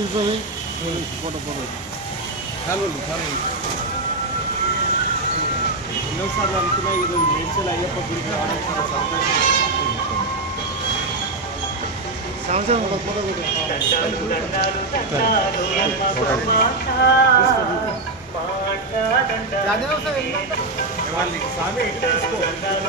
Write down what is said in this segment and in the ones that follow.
తీసుకోవి photo photo కాలువలు కాలువలు ఎన్నోసార్లు అనుకున్నా ఈరోజు మేడ్చల్ అయ్యప్ప గుడికి రావడం చాలా సంతోషం సంవత్సరం ఒక ఫోటో స్వామి దగ్గర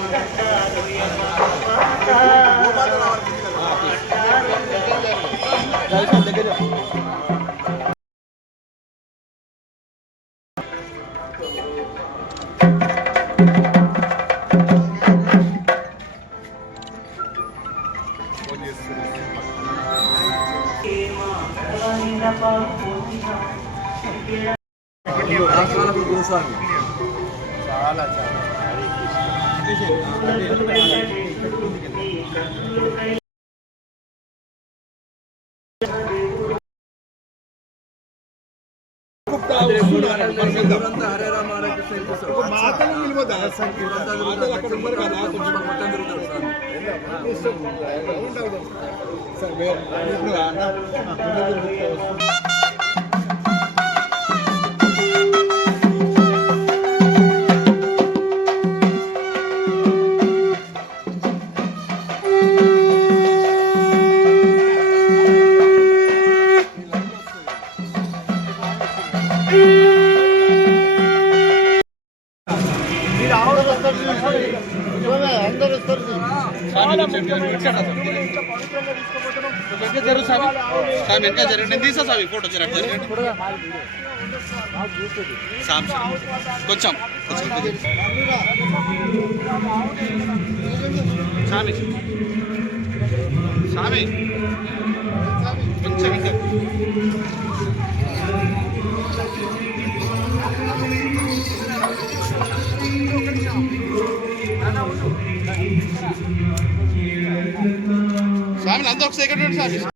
ఊరంతా హరే రామ హరే కృష్ణ అని చేస్తారు. మాటలు నిలబోదా ఊరంతా తిరుగుతారు. అక్కడ ఉన్నారు కదా, కొంచెం మొత్తం తిరుగుతారు అందరూ స్వామి ఇంకా జరగండి నేను తీసా స్వామి ఫోటో జరగండి జరగండి సామ్ కొంచెం కొంచెం స్వామి స్వామి కొంచెం ఇంకా స్వామి అంతా ఒక సెకండ్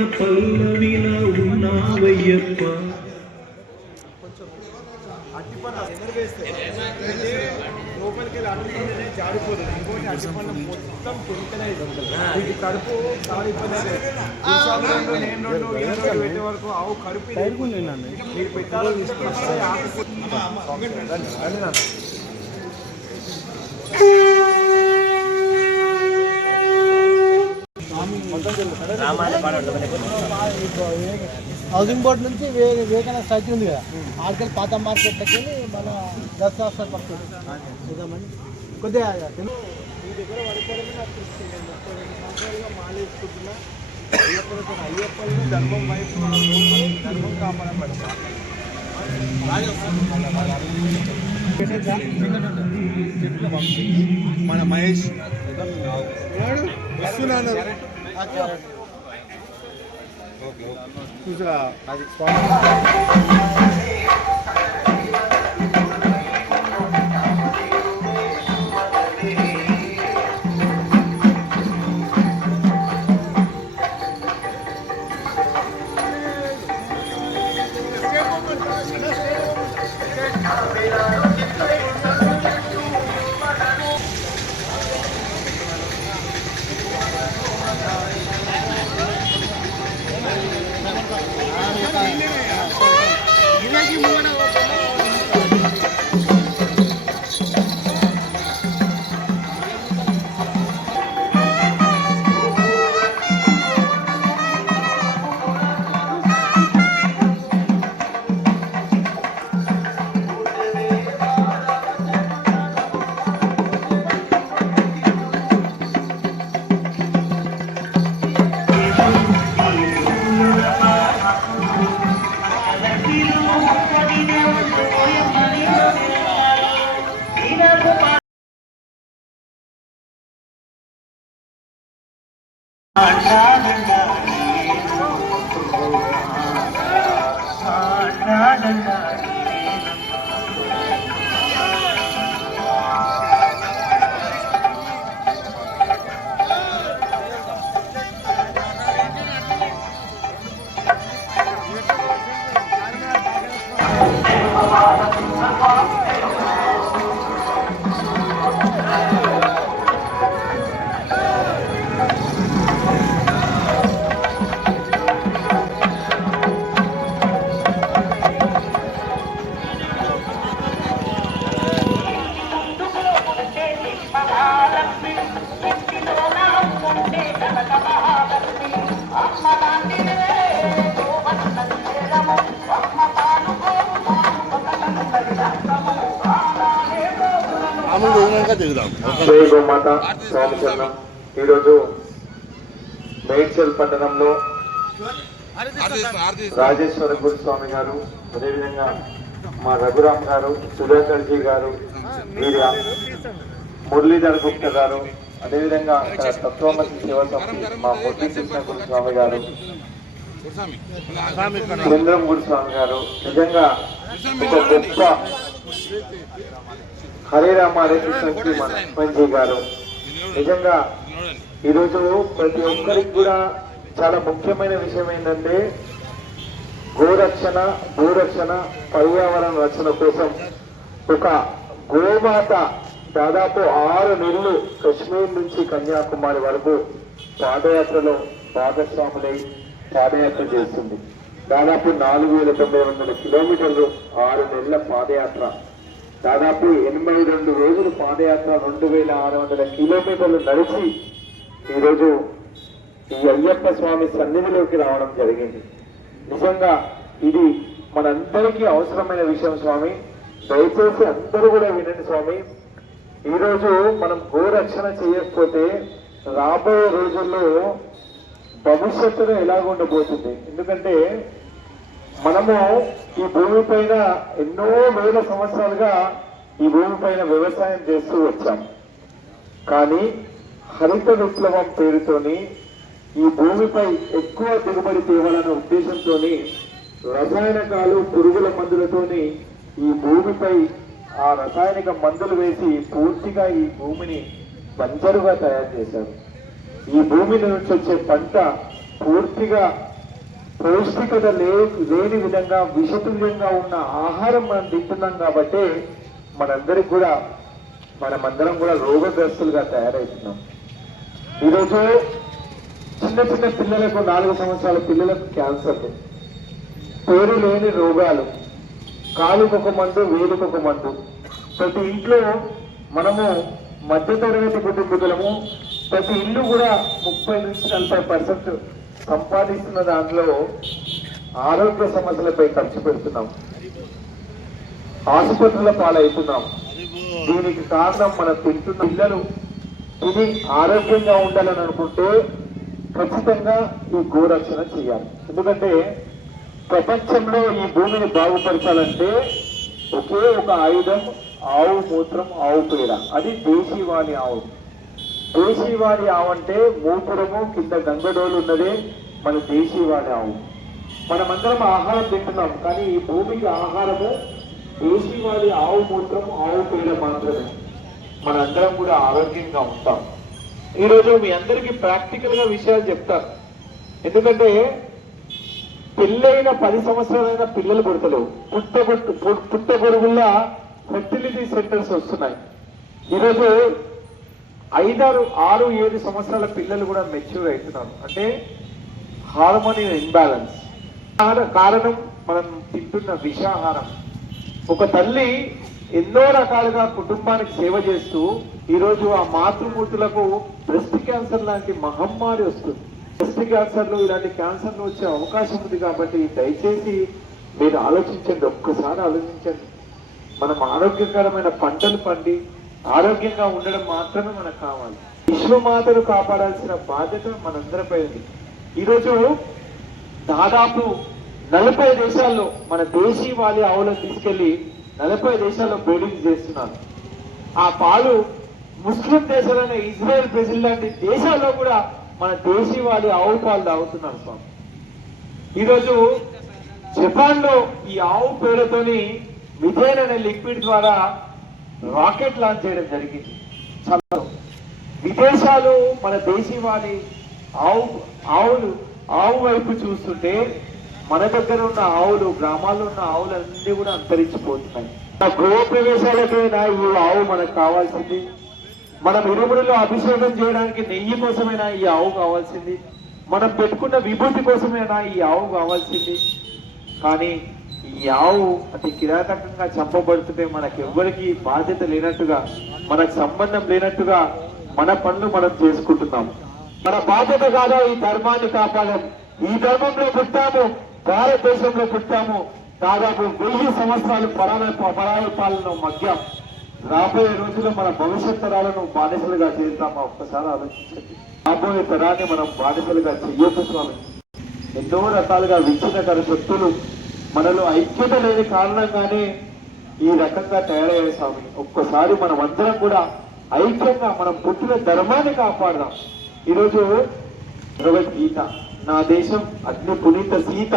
పాటలోన ఉన్నావయ్యప్ప లోపలికి వెళ్ళి జారిపోతుంది ఇంకోటి మొత్తం పురికనే కడుపు చాలా ఇబ్బంది నేను రెండు పెట్టే వరకు ఆవు కడుపు మీరు ఆకుకూర- రండి, రండి నాన్న. హౌసింగ్ బోర్డ్ నుంచి వే వివేకానంద స్టాచ్యూ ఉంది కదా. ఆడికెళ్ళి పాత మార్కెట్లోకి వెళ్ళి మన దసరా హాస్పిటల్ పడుతుంది. చూద్దామని. కొద్దిగా తెలు- మీ దగ్గర పడిపోవడమే నాకు తృప్తి. నేను ముప్పై రెండు సంవత్సరాలుగా మాల వేసుకుంటున్నా అయ్యప్పలతో అయ్యప్పలను ధర్మం వైపు ఆ లోపల ధర్మం కాపాడబడతా. మన మహేష్. వస్తున్నాను చూసా అది జై గోమాత రామచరణం ఈరోజు మేడ్చల్ పట్టణంలో రాజేశ్వర గురుస్వామి గారు అదేవిధంగా మా రఘురామ్ గారు సుధాకర్ జీ గారు వీరి మురళీధర్ గుప్త గారు అదేవిధంగా తత్వమతి తత్వమసి శివ సమితి మా మురళీ కృష్ణ గారు చంద్రం గురుస్వామి గారు నిజంగా ఒక గొప్ప హరే మన మంజీ గారు. నిజంగా ఈరోజు ప్రతి ఒక్కరికి కూడా చాలా ముఖ్యమైన విషయం ఏంటంటే గోరక్షణ భూరక్షణ పర్యావరణ రక్షణ కోసం ఒక గోమాత దాదాపు ఆరు నెలలు కశ్మీర్ నుంచి కన్యాకుమారి వరకు పాదయాత్రలో భాగస్వాములై పాదయాత్ర చేస్తుంది. దాదాపు నాలుగు వేల తొంభై వందల కిలోమీటర్లు ఆరు నెలల పాదయాత్ర. దాదాపు ఎనభై రెండు రోజులు పాదయాత్ర రెండు వేల ఆరు వందల కిలోమీటర్లు నడిచి ఈరోజు ఈ అయ్యప్ప స్వామి సన్నిధిలోకి రావడం జరిగింది. నిజంగా ఇది మనందరికీ అవసరమైన విషయం స్వామి. దయచేసి అందరూ కూడా వినండి స్వామి. ఈరోజు మనం గోరక్షణ చేయకపోతే రాబోయే రోజుల్లో భవిష్యత్తులో ఎలాగుండబోతుంది ఎందుకంటే మనము ఈ భూమి పైన ఎన్నో వేల సంవత్సరాలుగా ఈ భూమి పైన వ్యవసాయం చేస్తూ వచ్చాం. కానీ హరిత విప్లవం పేరుతోని ఈ భూమిపై ఎక్కువ దిగుబడి తేవాలనే ఉద్దేశంతోని రసాయనకాలు పురుగుల మందులతోని ఈ భూమిపై ఆ రసాయనిక మందులు వేసి పూర్తిగా ఈ భూమిని బంజరుగా తయారు చేశారు. ఈ భూమి నుంచి వచ్చే పంట పూర్తిగా పౌష్టికత లే లేని విధంగా విషతుల్యంగా ఉన్న ఆహారం మనం తింటున్నాం కాబట్టి మనందరికి కూడా మనమందరం కూడా రోగగ్రస్తులుగా తయారవుతున్నాం ఈరోజు చిన్న చిన్న పిల్లలకు నాలుగు సంవత్సరాల పిల్లలకు క్యాన్సర్ పేరు లేని రోగాలు. కాలుకొక మందు వేలుకొక మందు. ప్రతి ఇంట్లో మనము మధ్యతరగతి కుటుంబీకులము ప్రతి ఇల్లు కూడా ముప్పై నుంచి నలభై పర్సెంట్ సంపాదిస్తున్న దాంట్లో ఆరోగ్య సమస్యలపై ఖర్చు పెడుతున్నాం. ఆసుపత్రుల పాలవుతున్నాం. దీనికి కారణం మనం తింటున్న పిల్లలు తిని ఆరోగ్యంగా ఉండాలని అనుకుంటే ఖచ్చితంగా ఈ గోరక్షణ చేయాలి. ఎందుకంటే ప్రపంచంలో ఈ భూమిని బాగుపరచాలంటే ఒకే ఒక ఆయుధం ఆవు మూత్రం ఆవు పేడ. అది దేశీవాణి ఆవు. దేశీవాడి ఆవు అంటే మూపురము కింద గంగడోలు ఉన్నదే మన దేశీవాళి ఆవు. మనమందరం ఆహారం తింటున్నాం కానీ ఈ భూమికి ఆహారము దేశీవాడి ఆవు మూత్రం ఆవు పేడ మాత్రమే. మనందరం కూడా ఆరోగ్యంగా ఉంటాం. ఈరోజు మీ అందరికీ ప్రాక్టికల్గా విషయాలు చెప్తాను. ఎందుకంటే పెళ్ళైన పది సంవత్సరాలైన పిల్లలు పుడతలు పుట్టగొట్టు పుట్టగొడుగుల్లా ఫెర్టిలిటీ సెంటర్స్ వస్తున్నాయి. ఈరోజు ఐదారు ఆరు ఏడు సంవత్సరాల పిల్లలు కూడా మెచ్యూర్ అవుతున్నారు. అంటే హార్మోని ఇంబ్యాలెన్స్ కారణం మనం తింటున్న విషాహారం. ఒక తల్లి ఎన్నో రకాలుగా కుటుంబానికి సేవ చేస్తూ ఈరోజు ఆ మాతృమూర్తులకు బ్రెస్ట్ క్యాన్సర్ లాంటి మహమ్మారి వస్తుంది. బ్రెస్ట్ క్యాన్సర్లు ఇలాంటి క్యాన్సర్లు వచ్చే అవకాశం ఉంది కాబట్టి దయచేసి మీరు ఆలోచించండి ఒక్కసారి ఆలోచించండి. మనం ఆరోగ్యకరమైన పంటలు పండి ఆరోగ్యంగా ఉండడం మాత్రమే మనకు కావాలి. విశ్వమాతను కాపాడాల్సిన బాధ్యత మనందరిపై ఉంది. ఈరోజు దాదాపు నలభై దేశాల్లో మన దేశీ వాలి ఆవులను తీసుకెళ్ళి నలభై దేశాల్లో బ్రీడింగ్ చేస్తున్నారు. ఆ పాలు ముస్లిం దేశాలైన ఇజ్రాయెల్ బ్రెజిల్ లాంటి దేశాల్లో కూడా మన దేశీ వాలి ఆవు పాలు తాగుతున్నారు స్వామి. ఈరోజు జపాన్లో ఈ ఆవు పేరుతోని మిథేన్ అనే లిక్విడ్ ద్వారా రాకెట్ లాంచ్ చేయడం జరిగింది. చాలా విదేశాలు మన దేశీవాళి ఆవు ఆవులు ఆవు వైపు చూస్తుంటే మన దగ్గర ఉన్న ఆవులు గ్రామాల్లో ఉన్న ఆవులన్నీ కూడా అంతరించిపోతున్నాయి. ఆ గృహ ప్రవేశాలకైనా ఈ ఆవు మనకు కావాల్సింది. మనం ఇరుముడిలో అభిషేకం చేయడానికి నెయ్యి కోసమైనా ఈ ఆవు కావాల్సింది. మనం పెట్టుకున్న విభూతి కోసమైనా ఈ ఆవు కావాల్సింది. కానీ ఈ ఆవు అతి కిరాతకంగా చంపబడుతుంటే మనకి ఎవ్వరికి బాధ్యత లేనట్టుగా మనకు సంబంధం లేనట్టుగా మన పనులు మనం చేసుకుంటున్నాం. మన బాధ్యత కాదా ఈ ధర్మాన్ని కాపాడడం? ఈ ధర్మంలో పుట్టాము భారతదేశంలో పుట్టాము. దాదాపు వెయ్యి సంవత్సరాలు పరాల పరాయి పాలన మధ్య రాబోయే రోజుల్లో మన భవిష్యత్ తరాలను బానిసలుగా చేద్దామా ఒక్కసారి ఆలోచించండి. రాబోయే తరాన్ని మనం బానిసలుగా చెయ్యొద్దు స్వామి. ఎన్నో రకాలుగా విచ్ఛిన్నకర శక్తులు మనలో ఐక్యత లేని కారణంగానే ఈ రకంగా తయారయ్యే స్వామి. ఒక్కసారి మనం అందరం కూడా ఐక్యంగా మనం పుట్టిన ధర్మాన్ని కాపాడదాం. ఈరోజు భగవద్గీత నా దేశం అగ్ని పునీత సీత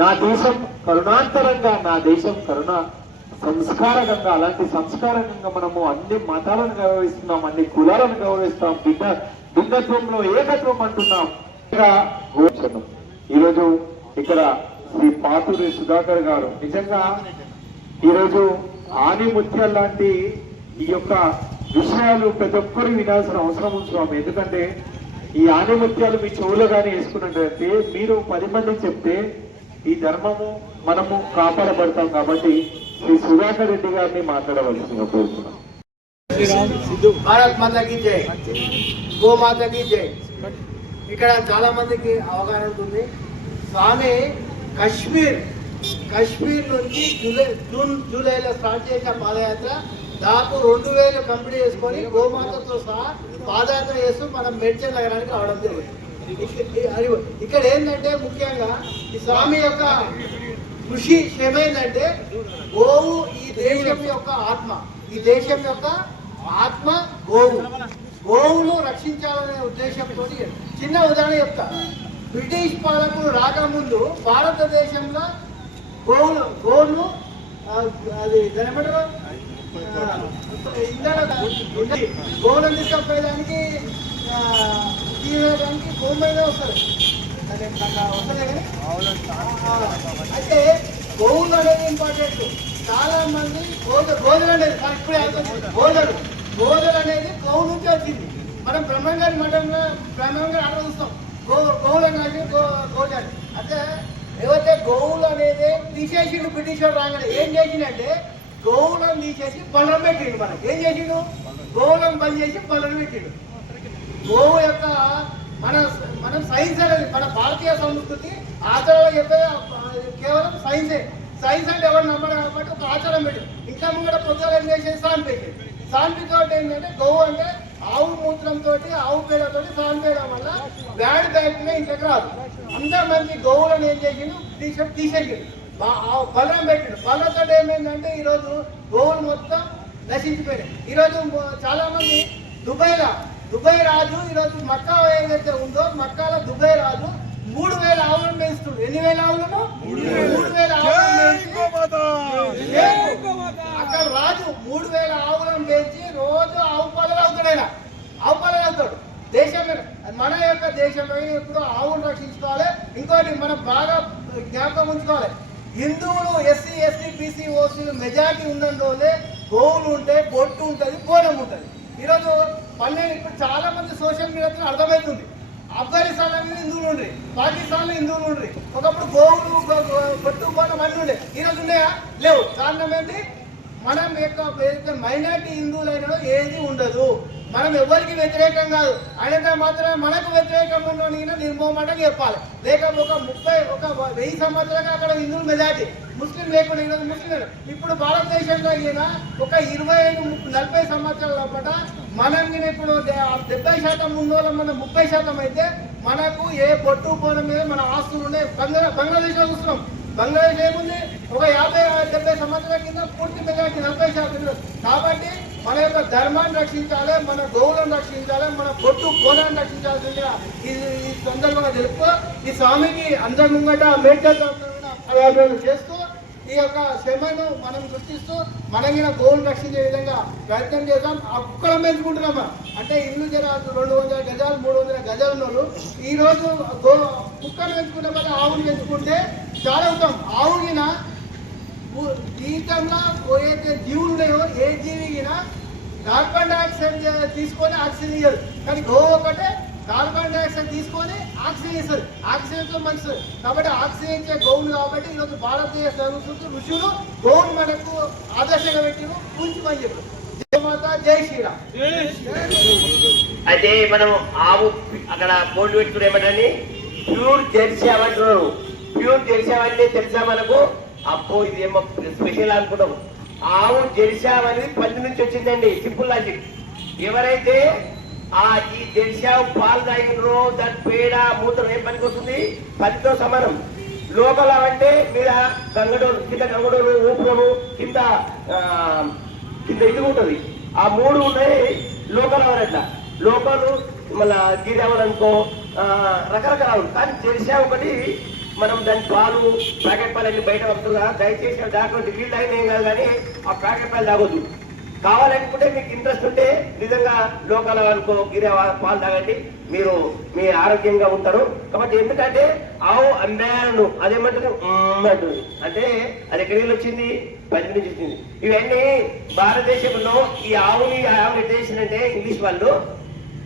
నా దేశం కరుణాంతరంగా నా దేశం కరుణ సంస్కారకంగా అలాంటి సంస్కారకంగా మనము అన్ని మతాలను గౌరవిస్తున్నాం అన్ని కులాలను గౌరవిస్తాం భిన్న భిన్నత్వంలో ఏకత్వం అంటున్నాం. ఈరోజు ఇక్కడ శ్రీ పాతూరి సుధాకర్ గారు. నిజంగా? ఈరోజు ఆనిముత్యాల లాంటి ఈ యొక్క విషయాలు ప్రతి ఒక్కరు వినాల్సిన అవసరం ఉంది స్వామి. ఎందుకంటే ఈ ఆనిముత్యాలు మీ చెవులో కానీ వేసుకున్నట్లయితే మీరు పది మందికి చెప్తే ఈ ధర్మము మనము కాపాడబడతాం కాబట్టి శ్రీ సుధాకర్ రెడ్డి గారిని మాట్లాడవలసిందిగా కోరుతున్నాం. భారత్ మాతకి జై. గోమాతకి జై. ఇక్కడ చాలా మందికి అవగాహన ఉంటుంది స్వామి కశ్మీర్ కశ్మీర్ నుంచి జూలై జూన్ జూలైలో స్టార్ట్ చేసిన పాదయాత్ర దాదాపు రెండు వేలు కంప్లీట్ చేసుకొని గోమాతతో సహా పాదయాత్ర చేస్తూ మనం మెడ్చల్ నగరానికి రావడం జరిగింది. ఇక్కడ ఏంటంటే ముఖ్యంగా ఈ స్వామి యొక్క కృషి శ్రమ ఏంటంటే గోవు ఈ దేశం యొక్క ఆత్మ. ఈ దేశం యొక్క ఆత్మ గోవు. గోవును రక్షించాలనే ఉద్దేశంతో చిన్న ఉదాహరణ చెప్తా. బ్రిటిష్ పాలకులు రాకముందు భారతదేశంలో గోవులు గోళ్ళు అది దాని ఏమంటారు ఆ, ఇంధన ఉంది. గోవులను తీసుకపోయేదానికి తీయడానికి మీద వస్తారు. అదే అయితే గోవులు అనేది ఇంపార్టెంట్ చాలా మంది గోధ గోధులు అనేది నాకు ఇప్పుడే గోధులు గోధులు అనేది గోవు నుంచి వచ్చింది. మనం బ్రహ్మంగారి మఠంలో బ్రహ్మంగారి ఆట చూస్తాం. గో గోవులు అనేది గో అంటే ఏవైతే గోవులు అనేది తీసేసిండు బ్రిటిష్ వాడు రాగానే. ఏం చేసిండంటే గోవులను తీసేసి పనులు పెట్టిండు మనకి. ఏం చేసిండు? గోవులను బంద్ చేసి పనులు పెట్టిండు. గోవు యొక్క మన మన సైన్స్ అనేది మన భారతీయ సంస్కృతి ఆచారాలు చెప్పే కేవలం సైన్సే. సైన్స్ అంటే ఎవరు నమ్మడం కాబట్టి ఒక ఆచారం పెట్టింది ఇంకా కూడా పొద్దుగా ఏం చేసేది సాన్ పెట్టేది సాన్పి ఏంటంటే గోవు అంటే ఆవు మూత్రంతో ఆవు పేడతో సాన్ పేయడం వల్ల బ్యాడ్ బ్యాక్టీరియా ఇంట్లోకి రాదు. అంత మంచి గోవులను ఏం చేసిండు? తీసి తీసేసిండు. బలం పెట్టిండు. బలంతో ఏమైందంటే ఈరోజు గోవులు మొత్తం నశించిపోయినాయి. ఈరోజు మొ- చాలా మంది దుబాయ్లో దుబాయ్ రాజు ఈరోజు మక్కా ఏదైతే ఉందో మక్కాలో దుబాయ్ రాజు మూడు వేల ఆవులను పెంచుతుంది ఎన్ని వేల ఆవులను? మూడు వేల అక్కడ రాజు మూడు వేల ఆవులను పెంచి రోజు ఆవు పాలలు అవుతాడు ఆయన ఆవు దేశం మన యొక్క దేశంలో ఇప్పుడు ఆవును రక్షించుకోవాలి ఇంకోటి మనం బాగా జ్ఞాపకం ఉంచుకోవాలి. హిందువులు SC ST BC OC majority ఉన్న రోజే గోవులు ఉంటాయి బొట్టు ఉంటుంది బోనం ఉంటుంది. ఈరోజు పన్నెండు ఇప్పుడు చాలా మంది సోషల్ మీడియాలో అర్థమవుతుంది. ఆఫ్ఘనిస్తాన్ అనేది హిందువులు ఉండ్రి పాకిస్తాన్లో హిందువులు ఉండ్రి. ఒకప్పుడు గోవులు బొట్టు బోనం అన్ని ఉండే. ఈరోజు ఉన్నాయా? లేవు. కారణం ఏంటి? మనం యొక్క ఏదైతే మైనార్టీ హిందువులైన ఏది ఉండదు. మనం ఎవరికి వ్యతిరేకం కాదు. అయినంత మాత్రమే మనకు వ్యతిరేకం ఉన్న నిర్మోహమాటంగా చెప్పాలి. లేక ఒక ముప్పై ఒక వెయ్యి సంవత్సరాలుగా అక్కడ హిందువులు మెజార్టీ ముస్లిం లేకుండా ఈరోజు ముస్లిం ఇప్పుడు భారతదేశంలో అయినా ఒక ఇరవై ఐదు నలభై సంవత్సరాల లోపల మనం ఇప్పుడు డెబ్బై శాతం ఉన్న మన ముప్పై శాతం అయితే మనకు ఏ పొట్టు పోన మీద మన ఆస్తులు ఉన్నాయి బంగ్లా బంగ్లాదేశ్లో చూస్తున్నాం. బంగ్లాదేశ్ ఏముంది? ఒక యాభై డెబ్బై సంవత్సరాల కింద పూర్తి మెజార్టీ నలభై శాతం కాబట్టి మన యొక్క ధర్మాన్ని రక్షించాలి మన గోవులను రక్షించాలి మన పొట్టు కోణాన్ని రక్షించాల్సిందిగా ఈ ఈ సందర్భంగా తెలుపుతూ ఈ స్వామికి అందరి ముంగట అంబేద్కర్ ప్రయాణాలు చేస్తూ ఈ యొక్క శ్రమను మనం గుర్తిస్తూ మనగిన గోవులు రక్షించే విధంగా ప్రయత్నం చేద్దాం అక్కడ కుక్కలను అంటే ఇల్లు జరాలు రెండు వందల గజాలు మూడు వందల గజాలు ఉన్నోళ్ళు. ఈ రోజు గో కుక్కను పెంచుకునే బదులు ఆవుని పెంచుకుంటే చాలా అవుతాం ఆవుగిన జీవితంలో ఏదైతే జీవులు ఉన్నాయో ఏ జీవికినా కార్బన్ డైఆక్సైడ్ తీసుకొని ఆక్సిజన్ ఇయ్యదు కానీ గో ఒకటే కార్బన్ డైఆక్సైడ్ తీసుకొని ఆక్సిజన్ ఇస్తుంది ఆక్సిజన్తో మనిషి. మంచిది కాబట్టి ఆక్సిజన్ ఇచ్చే గోవులు కాబట్టి ఈరోజు భారతీయ సంస్కృతి ఋషులు గోవులు మనకు ఆదర్శంగా పెట్టిన పూజించమని చెప్పారు. జై మాత జై శ్రీరామ్. అయితే మనం ఆవు అక్కడ బోర్డు పెట్టుకుని ఏమంటే ప్యూర్ జెర్సీ అవంటున్నారు ప్యూర్ జెర్సీ అంటే తెలుసా మనకు? అబ్బో ఇది ఏమో స్పెషల్ అనుకుంటాం. ఆవు జెర్సావ్ అనేది పల్లి నుంచి వచ్చిందండి సింపుల్ లాజిక్ ఎవరైతే ఆ ఈ జెర్సావ్ పాలు తాగినరో దాని పేడ మూత్రం ఏం పనికి వస్తుంది? పనితో సమానం. లోపల అంటే మీద గంగడోలు కింద గంగడోలు ఊపురము కింద కింద ఇది ఉంటుంది. ఆ మూడు ఉన్నాయి లోకల్ అవరట్ల లోకల్ మళ్ళా గిరిజావులు అనుకో రకరకాలు కానీ తెలిసా ఒకటి మనం దాని పాలు ప్యాకెట్ పాలు అన్ని బయట వస్తుందా దయచేసి దాంట్లో డిగ్రీ లైన్ ఏం కాదు కానీ ఆ ప్యాకెట్ పాలు తాగొద్దు. కావాలనుకుంటే మీకు ఇంట్రెస్ట్ ఉంటే నిజంగా లోకల్ అనుకో గిరి పాలు తాగండి. మీరు మీ ఆరోగ్యంగా ఉంటారు. కాబట్టి ఎందుకంటే ఆవు అమ్మాను అదేమంటారు? అంటుంది. అంటే అది ఎక్కడికి వెళ్ళి వచ్చింది? పది నుంచి వచ్చింది. ఇవన్నీ భారతదేశంలో ఈ ఆవుని ఆవుని ఎట్లా చేసిందంటే ఇంగ్లీష్ వాళ్ళు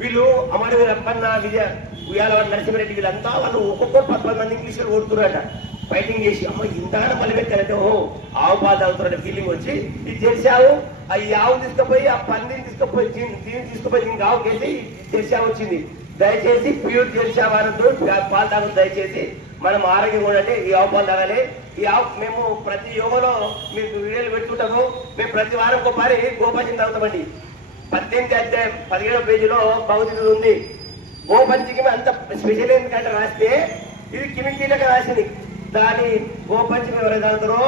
వీళ్ళు అమరవీ రప్పన్న విజయ ఉయ్యాల నరసింహరెడ్డి వీళ్ళంతా వాళ్ళు ఒక్కొక్కరు పద్నాలుగు మంది ఇంగ్లీష్లో కొడుతున్నారట ఫైటింగ్ చేసి అమ్మ ఇంతగానో మళ్ళీ ఓహో ఆవు పాలు తాగుతున్న ఫీలింగ్ వచ్చి. ఇది చేసావు ఆ ఆవు తీసుకుపోయి ఆ పందిని తీసుకుపోయి దీన్ని తీసుకుపోయి దీనికి ఆవు కేసి తెలిసా వచ్చింది. దయచేసి ప్యూర్ తెలిసా వారంతో పాలు తాగదు దయచేసి. మనం ఆరోగ్యం ఉండండి ఈ ఆవు పాలు తాగాలి. ఈ ఆవు మేము ప్రతి యోగలో మీకు వీడియోలు పెట్టుకుంటాము మేము ప్రతి వారం ఒకసారి గోపాజం తాగుతామండి. పద్దెనిమిది అధ్యాయం పదిహేడవ పేజీలో భగవద్గీత ఉంది. గోపంచికి అంత స్పెషల్ ఎందుకంటే రాస్తే ఇది కిమికీలక రాసింది దాని గోపంచమి ఎవరైతే తాగుతారో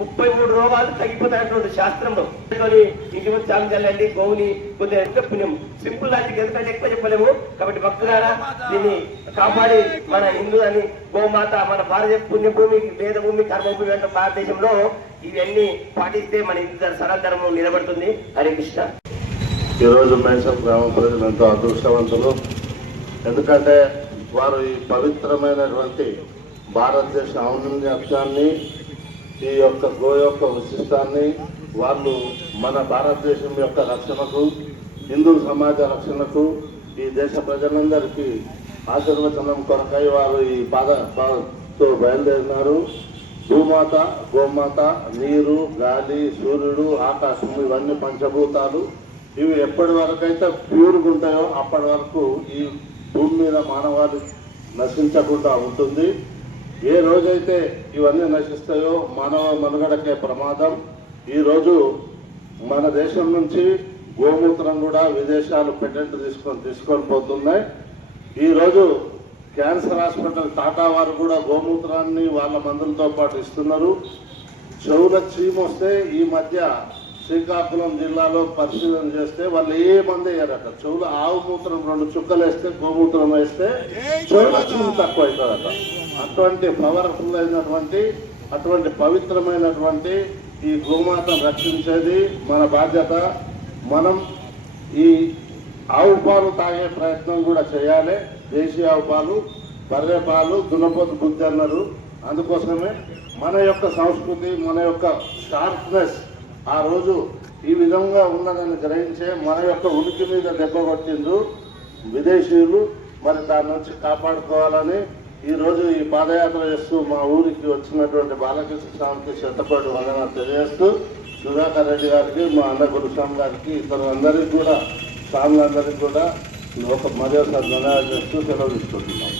ముప్పై మూడు రోగాలు తగ్గిపోతాయటువంటి శాస్త్రంలో. ఇంటి ముందు చాలు చల్లండి గోవుని కొద్దిగా ఎక్కువ పుణ్యం. సింపుల్ లాజిక్ ఎందుకంటే ఎక్కువ చెప్పలేము. కాబట్టి భక్తులారా దీన్ని కాపాడి మన హిందూ అని గోమాత మన భారత పుణ్యభూమి వేదభూమి కర్మభూమి అంటే భారతదేశంలో ఇవన్నీ పాటిస్తే మన హిందూ సరళ ధర్మం నిలబడుతుంది. హరే కృష్ణ. ఈరోజు మేసం గ్రామ ప్రజలు ఎంతో అదృష్టవంతులు. ఎందుకంటే వారు ఈ పవిత్రమైనటువంటి భారతదేశ ఔన్నత్యాన్ని ఈ యొక్క గో యొక్క విశిష్టాన్ని వాళ్ళు మన భారతదేశం యొక్క రక్షణకు హిందూ సమాజ రక్షణకు ఈ దేశ ప్రజలందరికీ ఆశీర్వచనం కొరకై వారు ఈ పాద పాదతో బయలుదేరినారు. భూమాత గోమాత నీరు గాలి సూర్యుడు ఆకాశం ఇవన్నీ పంచభూతాలు. ఇవి ఎప్పటి వరకు అయితే ప్యూర్గా ఉంటాయో అప్పటి వరకు ఈ భూమి మీద మానవాళి నశించకుండా ఉంటుంది. ఏ రోజైతే ఇవన్నీ నశిస్తాయో మానవ మనుగడకే ప్రమాదం. ఈరోజు మన దేశం నుంచి గోమూత్రం కూడా విదేశాలు పెటెంట్ తీసుకొని తీసుకొని పోతున్నాయి. ఈరోజు క్యాన్సర్ హాస్పిటల్ టాటా వారు కూడా గోమూత్రాన్ని వాళ్ళ మందులతో పాటు ఇస్తున్నారు. చెవుల చీమ వస్తే ఈ మధ్య శ్రీకాకుళం జిల్లాలో పరిశీలన చేస్తే వాళ్ళు ఏ మంది వేయరట? చెవులు ఆవు మూత్రం రెండు చుక్కలు వేస్తే గోమూత్రం వేస్తే చెవుల చీమ తక్కువ అవుతుందట అటువంటి పవర్ఫుల్ అయినటువంటి అటువంటి పవిత్రమైనటువంటి ఈ గోమాతను రక్షించేది మన బాధ్యత. మనం ఈ ఆవు పాలు తాగే ప్రయత్నం కూడా చేయాలి. దేశీయ ఆవు పాలు బర్రె పాలు దున్నపోతు బుద్ధి అన్నారు. అందుకోసమే మన యొక్క సంస్కృతి మన యొక్క షార్ప్నెస్ ఆ రోజు ఈ విధంగా ఉన్నదని గ్రహించే మన యొక్క ఉనికి మీద దెబ్బ కొట్టిండ్రు విదేశీయులు మరి దాని నుంచి కాపాడుకోవాలని ఈరోజు ఈ పాదయాత్ర చేస్తూ మా ఊరికి వచ్చినటువంటి బాలకృష్ణ స్వామికి శ్రద్ధపడి వందన తెలియజేస్తూ సుధాకర్ రెడ్డి గారికి మా అన్న గురుస్వామి గారికి ఇతరులందరికీ కూడా స్వాములందరికీ కూడా ఒక మరోసారి ధన్యవాదాలు చేస్తూ సెలవు తీసుకుంటున్నాం.